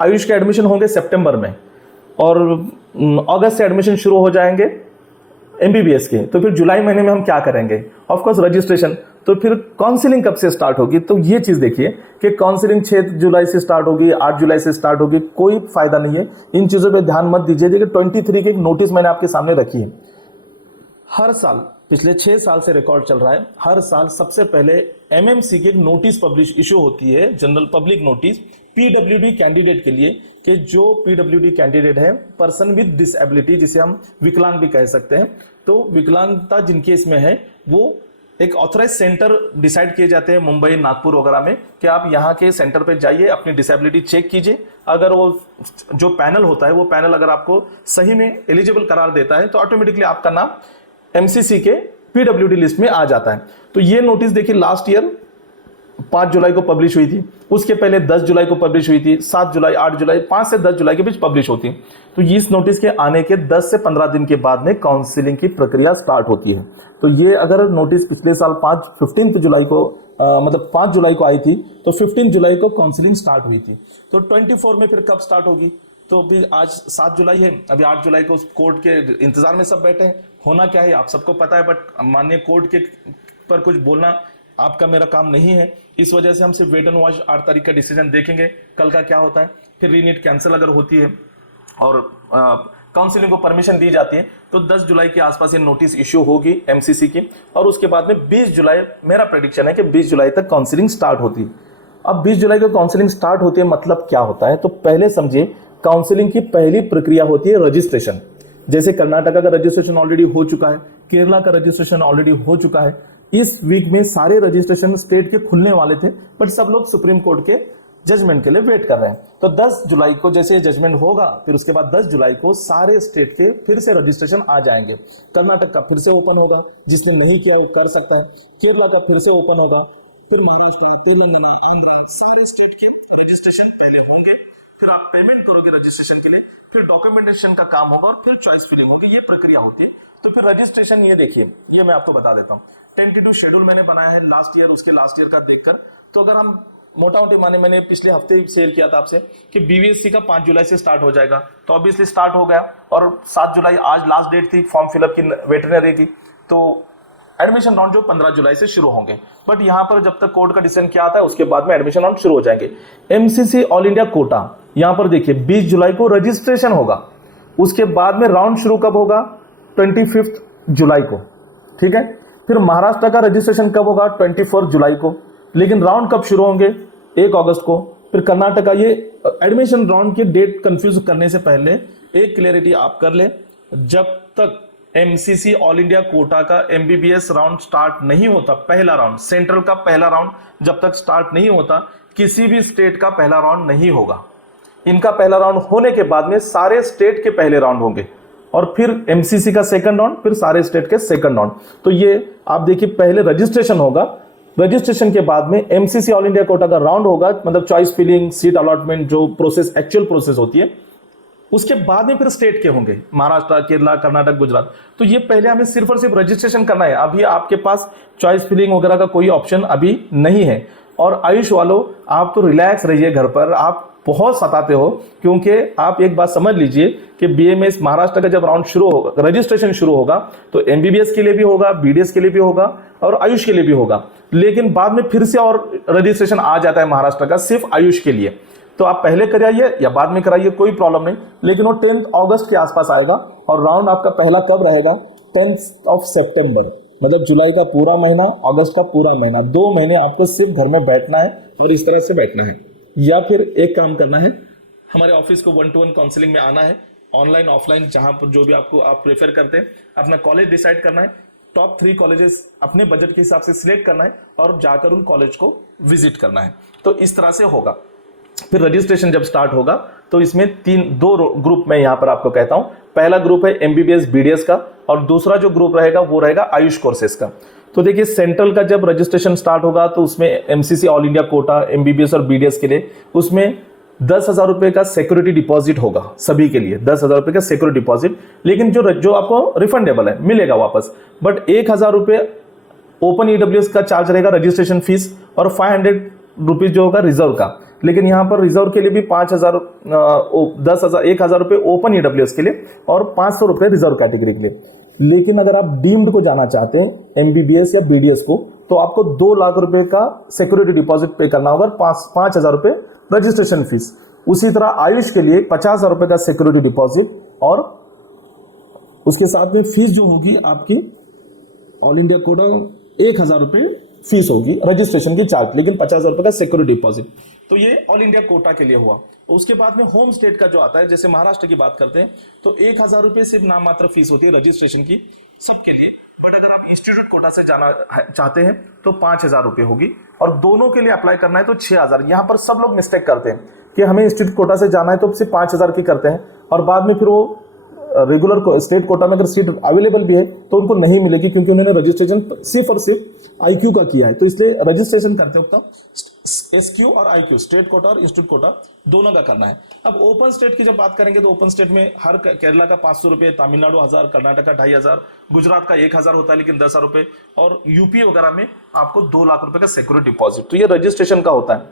आयुष के एडमिशन होंगे सितंबर में और अगस्त से एडमिशन शुरू हो जाएंगे एमबीबीएस के। तो फिर जुलाई महीने में हम क्या करेंगे? Of course registration. तो फिर काउंसलिंग कब से स्टार्ट होगी? तो ये चीज देखिए कि काउंसलिंग 6 जुलाई से स्टार्ट होगी, 8 जुलाई से स्टार्ट होगी, कोई फायदा नहीं है। इन चीजों पे ध्यान मत दीजिए। देखिए 23 की एक नोटिस मैंने आपके सामने रखी है। हर साल पिछले 6 साल से रिकॉर्ड चल रहा है, हर साल सबसे पहले एमएमसी की एक नोटिस पब्लिश इशू होती है, general public notice, PWD candidate के लिए, कि जो पीडब्ल्यूडी कैंडिडेट है पर्सन विद डिसेबिलिटी, जिसे हम विकलांग भी कह सकते हैं, तो विकलांगता जिनके इसमें है वो एक ऑथराइज सेंटर डिसाइड किए जाते हैं मुंबई, नागपुर वगैरह में, कि आप यहाँ के सेंटर पे जाइए, अपनी डिसेबिलिटी चेक कीजिए। अगर वो जो पैनल होता है वो पैनल अगर आपको सही में एलिजिबल करार देता है तो ऑटोमेटिकली आपका नाम एमसीसी के पीडब्ल्यूडी लिस्ट में आ जाता है। तो ये नोटिस देखिए लास्ट ईयर 5 जुलाई को पब्लिश हुई थी, उसके पहले 10 जुलाई को पब्लिश हुई थी, 7 जुलाई, 8 जुलाई, 5 से 10 जुलाई के बीच पब्लिश होती है। तो इस नोटिस के आने के 10 से 15 दिन के बाद में काउंसलिंग की प्रक्रिया स्टार्ट होती है। तो ये अगर नोटिस पिछले साल 15 जुलाई को मतलब 5 जुलाई को आई थी तो 15 जुलाई को काउंसलिंग स्टार्ट हुई थी। तो 24 में फिर कब स्टार्ट होगी? तो अभी आज 7 जुलाई है, अभी 8 जुलाई को कोर्ट के इंतजार में सब बैठे हैं। होना क्या है आप सबको पता है, बट माननीय कोर्ट के पर कुछ बोलना आपका मेरा काम नहीं है। इस वजह से हम सिर्फ वेट एंड वॉच 8 तारीख का डिसीजन देखेंगे, कल का क्या होता है। फिर रीनीट कैंसिल अगर होती है और काउंसिलिंग को परमिशन दी जाती है तो 10 जुलाई के आसपास ये नोटिस इश्यू होगी एमसीसी की, और उसके बाद में 20 जुलाई, मेरा प्रेडिक्शन है कि 20 जुलाई तक काउंसिलिंग स्टार्ट होती है। अब 20 जुलाई को काउंसिलिंग स्टार्ट होती है, मतलब क्या होता है? तो पहले समझिए, काउंसिलिंग की पहली प्रक्रिया होती है रजिस्ट्रेशन। जैसे कर्नाटका का रजिस्ट्रेशन ऑलरेडी हो चुका है, केरला का रजिस्ट्रेशन ऑलरेडी हो चुका है। इस वीक में सारे रजिस्ट्रेशन स्टेट के खुलने वाले थे, बट सब लोग सुप्रीम कोर्ट के जजमेंट के लिए वेट कर रहे हैं। तो 10 जुलाई को जैसे जजमेंट होगा, फिर उसके बाद 10 जुलाई को सारे स्टेट के फिर से रजिस्ट्रेशन आ जाएंगे। कर्नाटक का फिर से ओपन होगा, जिसने नहीं किया वो कर सकता है। केरला का फिर से ओपन होगा, फिर महाराष्ट्र, तेलंगाना, आंध्रा, सारे स्टेट के रजिस्ट्रेशन पहले होंगे। फिर आप पेमेंट करोगे रजिस्ट्रेशन के लिए, फिर डॉक्यूमेंटेशन का काम होगा और फिर चॉइस फिलिंग होगी। ये प्रक्रिया होती है। तो फिर रजिस्ट्रेशन ये देखिए, ये मैं आपको बता देता हूँ। टेंटेटिव शेड्यूल मैंने बनाया है लास्ट ईयर, उसके लास्ट ईयर का देखकर। तो अगर हम मोटा मोटी माने, मैंने पिछले हफ्ते ही शेयर किया था आपसे कि बीवीएससी का 5 जुलाई से स्टार्ट हो जाएगा, तो ऑब्वियसली स्टार्ट हो गया। और 7 जुलाई आज लास्ट डेट थी फॉर्म फिलअप की वेटरनरी की। तो एडमिशन राउंड जो 15 जुलाई से शुरू होंगे, बट यहाँ पर जब तक कोर्ट का डिसीजन क्या आता है उसके बाद में एडमिशन राउंड शुरू हो जाएंगे। एमसीसी ऑल इंडिया कोटा, यहाँ पर देखिए 20 जुलाई को रजिस्ट्रेशन होगा, उसके बाद में राउंड शुरू कब होगा? 25 जुलाई को, ठीक है। फिर महाराष्ट्र का रजिस्ट्रेशन कब होगा? 24 जुलाई को, लेकिन राउंड कब शुरू होंगे? 1 अगस्त को। फिर कर्नाटका, ये एडमिशन राउंड की डेट कंफ्यूज करने से पहले एक क्लियरिटी आप कर ले, जब तक एमसीसी ऑल इंडिया कोटा का एमबीबीएस राउंड स्टार्ट नहीं होता, पहला राउंड, सेंट्रल का पहला राउंड जब तक स्टार्ट नहीं होता, किसी भी स्टेट का पहला राउंड नहीं होगा। इनका पहला राउंड होने के बाद में सारे स्टेट के पहले राउंड होंगे, और फिर एमसीसी का सेकंड राउंड, फिर सारे स्टेट के सेकंड राउंड। तो ये आप देखिए, पहले रजिस्ट्रेशन होगा, रजिस्ट्रेशन के बाद में एमसीसी ऑल इंडिया कोटा का राउंड होगा, मतलब चॉइस फिलिंग, सीट अलॉटमेंट, जो प्रोसेस, एक्चुअल प्रोसेस होती है। उसके बाद में फिर स्टेट के होंगे, महाराष्ट्र, केरला, कर्नाटक, गुजरात। तो ये पहले हमें सिर्फ और सिर्फ रजिस्ट्रेशन करना है। अभी आपके पास चॉइस फिलिंग वगैरह का कोई ऑप्शन अभी नहीं है। और आयुष वालों, आप तो रिलैक्स रहिए घर पर, आप बहुत सताते हो, क्योंकि आप एक बात समझ लीजिए कि बीएमएस महाराष्ट्र का जब राउंड शुरू होगा, रजिस्ट्रेशन शुरू होगा, तो एमबीबीएस के लिए भी होगा, बीडीएस के लिए भी होगा और आयुष के लिए भी होगा। लेकिन बाद में फिर से और रजिस्ट्रेशन आ जाता है महाराष्ट्र का सिर्फ आयुष के लिए। तो आप पहले कराइए या बाद में कराइए, कोई प्रॉब्लम नहीं, लेकिन वो 10 अगस्त के आसपास आएगा। और राउंड आपका पहला कब रहेगा? 10 सितंबर, मतलब जुलाई का पूरा महीना, अगस्त का पूरा महीना, 2 महीने आपको सिर्फ घर में बैठना है और इस तरह से बैठना है। या फिर एक काम करना है, हमारे ऑफिस को 1-to-1 काउंसलिंग में आना है, ऑनलाइन ऑफलाइन, जहां पर जो भी आपको आप प्रेफर करते हैं। अपना कॉलेज डिसाइड करना है, टॉप 3 कॉलेजेस अपने बजट के हिसाब से सिलेक्ट करना है और जाकर उन कॉलेज को विजिट करना है। तो इस तरह से होगा। फिर रजिस्ट्रेशन जब स्टार्ट होगा तो इसमें 2 ग्रुप मैं यहां पर आपको कहता हूं। पहला ग्रुप है एमबीबीएस बीडीएस का, और दूसरा जो ग्रुप रहेगा वो रहेगा आयुष कोर्सेस का। तो देखिए, सेंट्रल का जब रजिस्ट्रेशन स्टार्ट होगा तो उसमें MCC all India quota, MBBS और बीडीएस के लिए उसमें 10,000 रुपए का सिक्योरिटी डिपॉजिट होगा सभी के लिए, 10,000 रुपए का सिक्योरिटी डिपॉजिट। लेकिन जो आपको रिफंडेबल है, मिलेगा वापस, बट 1,000 रुपए ओपन ईडब्ल्यूएस का चार्ज रहेगा रजिस्ट्रेशन फीस, और 500 रुपीज जो होगा रिजर्व का। लेकिन यहाँ पर रिजर्व के लिए भी 5,000, 10,000, 1,000 रुपये ओपन ईडब्ल्यूएस के लिए और 500 रुपये रिजर्व कैटेगरी के लिए। लेकिन अगर आप डीम्ड को जाना चाहते हैं, एमबीबीएस या बीडीएस को, तो आपको 2 लाख रुपए का सिक्योरिटी डिपॉजिट पे करना होगा, 5,000 रुपये रजिस्ट्रेशन फीस। उसी तरह आयुष के लिए 50,000 रुपये का सिक्योरिटी डिपॉजिट और उसके साथ में फीस जो होगी आपकी ऑल इंडिया कोटा 1,000 रुपये फीस होगी रजिस्ट्रेशन की चार्ज, लेकिन 50,000 रुपये का सिक्योरिटी डिपॉजिट। तो ये ऑल इंडिया कोटा के लिए हुआ। उसके बाद में होम स्टेट का जो आता है, जैसे महाराष्ट्र की बात करते हैं तो 1,000 रुपये सिर्फ नाम मात्र फीस होती है रजिस्ट्रेशन की सबके लिए। बट अगर आप इंस्टीट्यूट कोटा से जाना चाहते हैं तो 5,000 रुपये होगी, और दोनों के लिए अप्लाई करना है तो 6,000। यहाँ पर सब लोग मिस्टेक करते हैं कि हमें इंस्टीट्यूट कोटा से जाना है तो सिर्फ 5,000 की करते हैं, और बाद में फिर वो रेगुलर स्टेट कोटा में अगर सीट अवेलेबल भी है तो उनको नहीं मिलेगी, क्योंकि उन्होंने रजिस्ट्रेशन सिर्फ और सिर्फ आईक्यू का किया है। तो इसलिए रजिस्ट्रेशन करते वक्त एसक्यू और आईक्यू, स्टेट कोटा और इंस्टीट्यूट कोटा दोनों का करना है। अब ओपन स्टेट की जब बात करेंगे तो ओपन स्टेट में हर केरला का 500 रुपये, तमिलनाडु 1,000, कर्नाटक का 2,500, गुजरात का 1,000 होता है लेकिन 10,000 रुपये, और यूपी वगैरह में आपको 2 लाख रुपए का सिक्योरिटी डिपॉजिट। तो ये रजिस्ट्रेशन का होता है।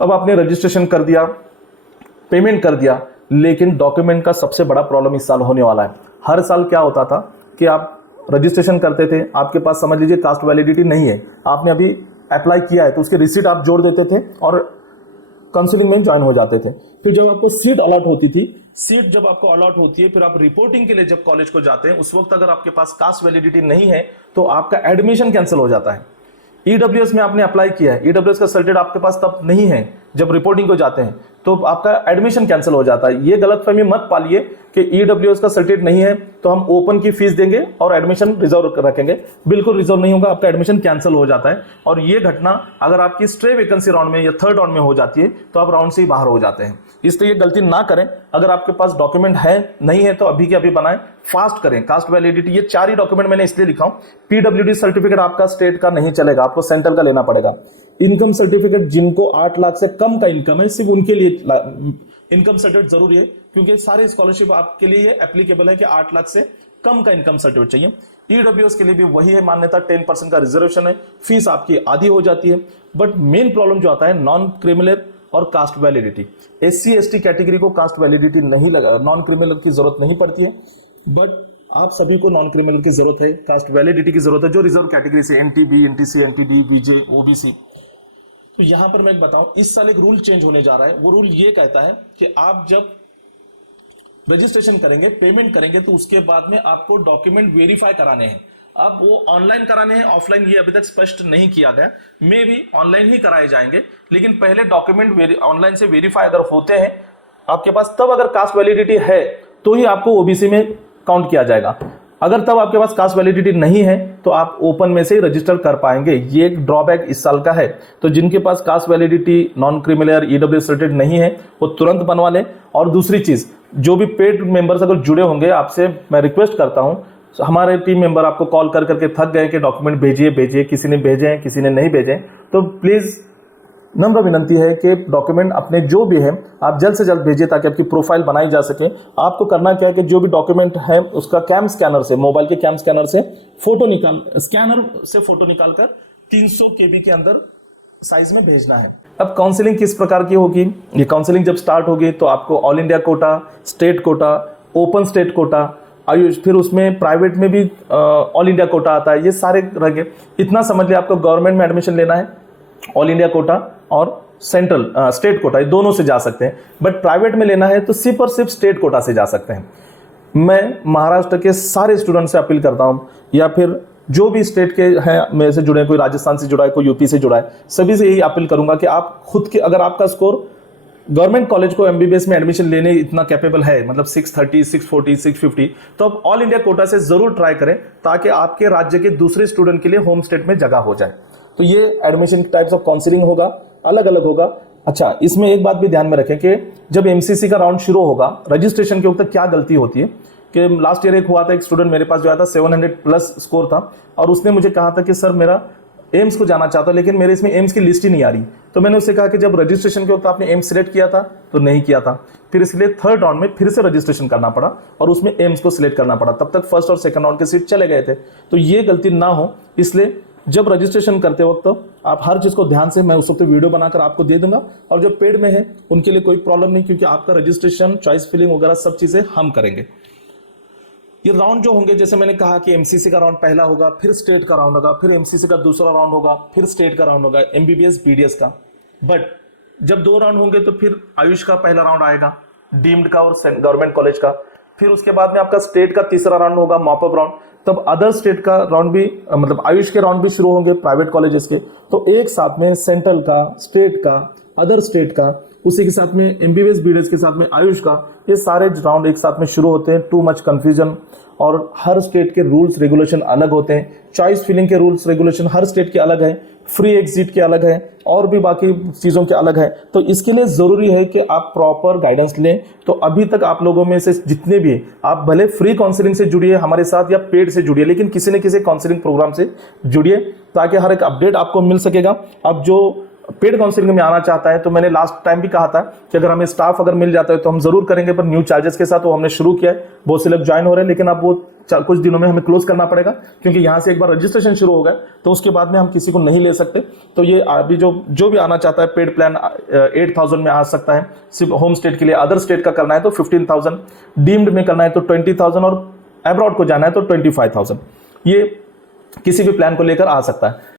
अब आपने रजिस्ट्रेशन कर दिया, पेमेंट कर दिया, लेकिन डॉक्यूमेंट का सबसे बड़ा प्रॉब्लम इस साल होने वाला है। हर साल क्या होता था कि आप रजिस्ट्रेशन करते थे, आपके पास समझ लीजिए कास्ट वैलिडिटी नहीं है, आपने अभी अप्लाई किया है तो उसकी रिसीट आप जोड़ देते थे और काउंसलिंग में ज्वाइन हो जाते थे। फिर जब आपको सीट अलॉट होती थी, सीट जब आपको अलॉट होती है, फिर आप रिपोर्टिंग के लिए जब कॉलेज को जाते हैं, उस वक्त अगर आपके पास कास्ट वैलिडिटी नहीं है तो आपका एडमिशन कैंसिल हो जाता है। ईडब्ल्यूएस में आपने अप्लाई किया है, ईडब्ल्यूएस का सर्टिफिकेट आपके पास तब नहीं है जब रिपोर्टिंग को जाते हैं, तो आपका एडमिशन कैंसिल हो जाता है। ये गलतफहमी मत पालिए कि ईडब्ल्यूएस का सर्टिफिकेट नहीं है तो हम ओपन की फीस देंगे और एडमिशन रिजर्व रखेंगे। बिल्कुल रिजर्व नहीं होगा, आपका एडमिशन कैंसिल हो जाता है। और ये घटना अगर आपकी स्ट्रे वैकेंसी राउंड में या थर्ड राउंड में हो जाती है तो आप राउंड से ही बाहर हो जाते हैं। इसलिए ये गलती ना करें। अगर आपके पास डॉक्यूमेंट है नहीं है तो अभी के अभी बनाएं, फास्ट करें। कास्ट वैलिडिटी, ये 4 ही डॉक्यूमेंट मैंने इसलिए लिखा हूं। पीडब्ल्यूडी सर्टिफिकेट आपका स्टेट का नहीं चलेगा, आपको सेंट्रल का लेना पड़ेगा। इनकम सर्टिफिकेट, जिनको 8 लाख से कम का इनकम है, सिर्फ उनके लिए इनकम सर्टिफिकेट जरूरी है, क्योंकि सारे स्कॉलरशिप आपके लिए एप्लीकेबल है कि 8 लाख से कम का इनकम सर्टिफिकेट चाहिए। ईडब्ल्यूएस के लिए भी वही है मान्यता, 10% का रिजर्वेशन है, फीस आपकी आधी हो जाती है। बट मेन प्रॉब्लम जो आता है नॉन क्रिमिनल और cast validity. SC ST category को कास्ट वैलिडिटी नहीं लगा, नॉन क्रिमिनल की जरूरत नहीं पड़ती है, बट आप सभी को नॉन क्रिमिनल की जरूरत है, कास्ट वैलिडिटी की जरूरत है, जो रिजर्व कैटेगरी से एनटीबी, एनटीसी, एनटीडी, बीजे, ओबीसी। तो यहां पर मैं एक बताऊं, इस साल एक रूल चेंज होने जा रहा है। वो रूल ये कहता है कि आप जब रजिस्ट्रेशन करेंगे, पेमेंट करेंगे, तो उसके बाद में आपको डॉक्यूमेंट वेरीफाई कराने हैं। अब वो ऑनलाइन कराने हैं, ऑफलाइन, ये अभी तक स्पष्ट नहीं किया गया। मे भी ऑनलाइन ही कराए जाएंगे, लेकिन पहले डॉक्यूमेंट ऑनलाइन से वेरीफाई अगर होते हैं आपके पास, तब अगर कास्ट वैलिडिटी है तो ही आपको ओबीसी में काउंट किया जाएगा। अगर तब आपके पास कास्ट वैलिडिटी नहीं है तो आप ओपन में से ही रजिस्टर कर पाएंगे। ये एक ड्रॉबैक इस साल का है। तो जिनके पास caste validity, non criminal, EWS certificate नहीं है, वो तुरंत बनवा लें। और दूसरी चीज, जो भी पेड मेंबर्स अगर जुड़े होंगे, आपसे मैं रिक्वेस्ट करता हूं, हमारे टीम मेंबर आपको कॉल कर करके थक गए कि डॉक्यूमेंट भेजिए, किसी ने भेजे हैं, किसी ने नहीं भेजे, तो प्लीज नम्र विनंती है कि डॉक्यूमेंट अपने जो भी है आप जल्द से जल्द भेजिए, ताकि आपकी प्रोफाइल बनाई जा सके। आपको करना क्या है कि जो भी डॉक्यूमेंट है उसका कैम स्कैनर से, मोबाइल के कैम स्कैनर से फोटो निकालकर 300 KB के अंदर साइज में भेजना है। अब काउंसलिंग किस प्रकार की होगी? ये काउंसलिंग जब स्टार्ट होगी तो आपको all India quota, state quota, open state quota, Ayush, फिर उसमें प्राइवेट में भी ऑल इंडिया कोटा आता है, ये सारे रहेंगे। इतना समझ लिया, आपको गवर्नमेंट में एडमिशन लेना है, ऑल इंडिया कोटा और सेंट्रल स्टेट कोटा, ये दोनों से जा सकते हैं। बट प्राइवेट में लेना है तो सिर्फ और सिर्फ स्टेट कोटा से जा सकते हैं। मैं महाराष्ट्र के सारे स्टूडेंट से अपील करता हूं, या फिर जो भी स्टेट के हैं मेरे से जुड़े, कोई राजस्थान से जुड़ा है, कोई यूपी से जुड़ा है, सभी से यही अपील करूंगा कि आप खुद के, अगर आपका स्कोर गवर्नमेंट कॉलेज को एमबीबीएस में एडमिशन लेने इतना कैपेबल है, मतलब 630, 640, 650, तो आप ऑल इंडिया कोटा से जरूर ट्राई करें, ताकि आपके राज्य के दूसरे स्टूडेंट के लिए होम स्टेट में जगह हो जाए। तो ये एडमिशन टाइप्स ऑफ काउंसलिंग होगा, अलग अलग होगा। अच्छा, इसमें एक बात भी ध्यान में रखें कि जब एमसीसी का राउंड शुरू होगा, रजिस्ट्रेशन के वक्त क्या गलती होती है कि लास्ट ईयर एक हुआ था, एक स्टूडेंट मेरे पास जो आया था 700+ स्कोर था, और उसने मुझे कहा था कि सर मेरा एम्स को जाना चाहता, लेकिन मेरे इसमें एम्स की लिस्ट ही नहीं आ रही। तो मैंने उससे कहा कि जब रजिस्ट्रेशन के वक्त आपने एम्स सिलेक्ट किया था तो नहीं किया था, फिर इसलिए थर्ड राउंड में फिर से रजिस्ट्रेशन करना पड़ा और उसमें एम्स को सिलेक्ट करना पड़ा, तब तक फर्स्ट और सेकंड राउंड के सीट चले गए थे। तो ये गलती ना हो, इसलिए जब रजिस्ट्रेशन करते वक्त आप हर चीज़ को ध्यान से, मैं उस वक्त वीडियो बनाकर आपको दे दूंगा, और जो पेड में है उनके लिए कोई प्रॉब्लम नहीं, क्योंकि आपका रजिस्ट्रेशन, चॉइस फिलिंग वगैरह सब चीज़ें हम करेंगे। ये राउंड जो होंगे, जैसे मैंने कहा कि एमसीसी का राउंड पहला होगा, फिर स्टेट का राउंड होगा, फिर एमसीसी का दूसरा राउंड होगा, फिर स्टेट का राउंड होगा, एमबीबीएस बीडीएस का। बट जब 2 राउंड होंगे तो फिर आयुष का पहला राउंड आएगा, डीम्ड का और गवर्नमेंट कॉलेज का। फिर उसके बाद में आपका स्टेट का तीसरा राउंड होगा, मॉपअप राउंड। तब अदर स्टेट का राउंड भी, मतलब आयुष के राउंड भी शुरू होंगे प्राइवेट कॉलेजेस के। तो एक साथ में सेंट्रल का, स्टेट का, अदर स्टेट का, उसी के साथ में एमबीबीएस बीडीएस के साथ में आयुष का, ये सारे राउंड एक साथ में शुरू होते हैं। टू मच कंफ्यूजन, और हर स्टेट के रूल्स रेगुलेशन अलग होते हैं। चॉइस फिलिंग के रूल्स रेगुलेशन हर स्टेट के अलग है, फ्री एग्जिट के अलग है, और भी बाकी चीज़ों के अलग है। तो इसके लिए ज़रूरी है कि आप प्रॉपर गाइडेंस लें। तो अभी तक आप लोगों में से जितने भी, आप भले फ्री काउंसलिंग से जुड़िए हमारे साथ या पेड से जुड़िए, लेकिन किसी न किसी काउंसलिंग प्रोग्राम से जुड़िए, ताकि हर एक अपडेट आपको मिल सकेगा। अब जो पेड काउंसलिंग में आना चाहता है, तो मैंने लास्ट टाइम भी कहा था कि अगर हमें स्टाफ अगर मिल जाता है तो हम जरूर करेंगे, पर न्यू चार्जेस के साथ वो हमने शुरू किया है। बहुत से लोग ज्वाइन हो रहे हैं, लेकिन अब वो कुछ दिनों में हमें क्लोज करना पड़ेगा, क्योंकि यहाँ से एक बार रजिस्ट्रेशन शुरू हो गया तो उसके बाद में हम किसी को नहीं ले सकते। तो ये अभी जो भी आना चाहता है, पेड प्लान 8,000 में आ सकता है। सिर्फ होम स्टेट के लिए, अदर स्टेट का करना है तो 15,000, डीम्ड में करना है तो 20,000, और अब्रॉड को जाना है तो 25,000। ये किसी भी प्लान को लेकर आ सकता है।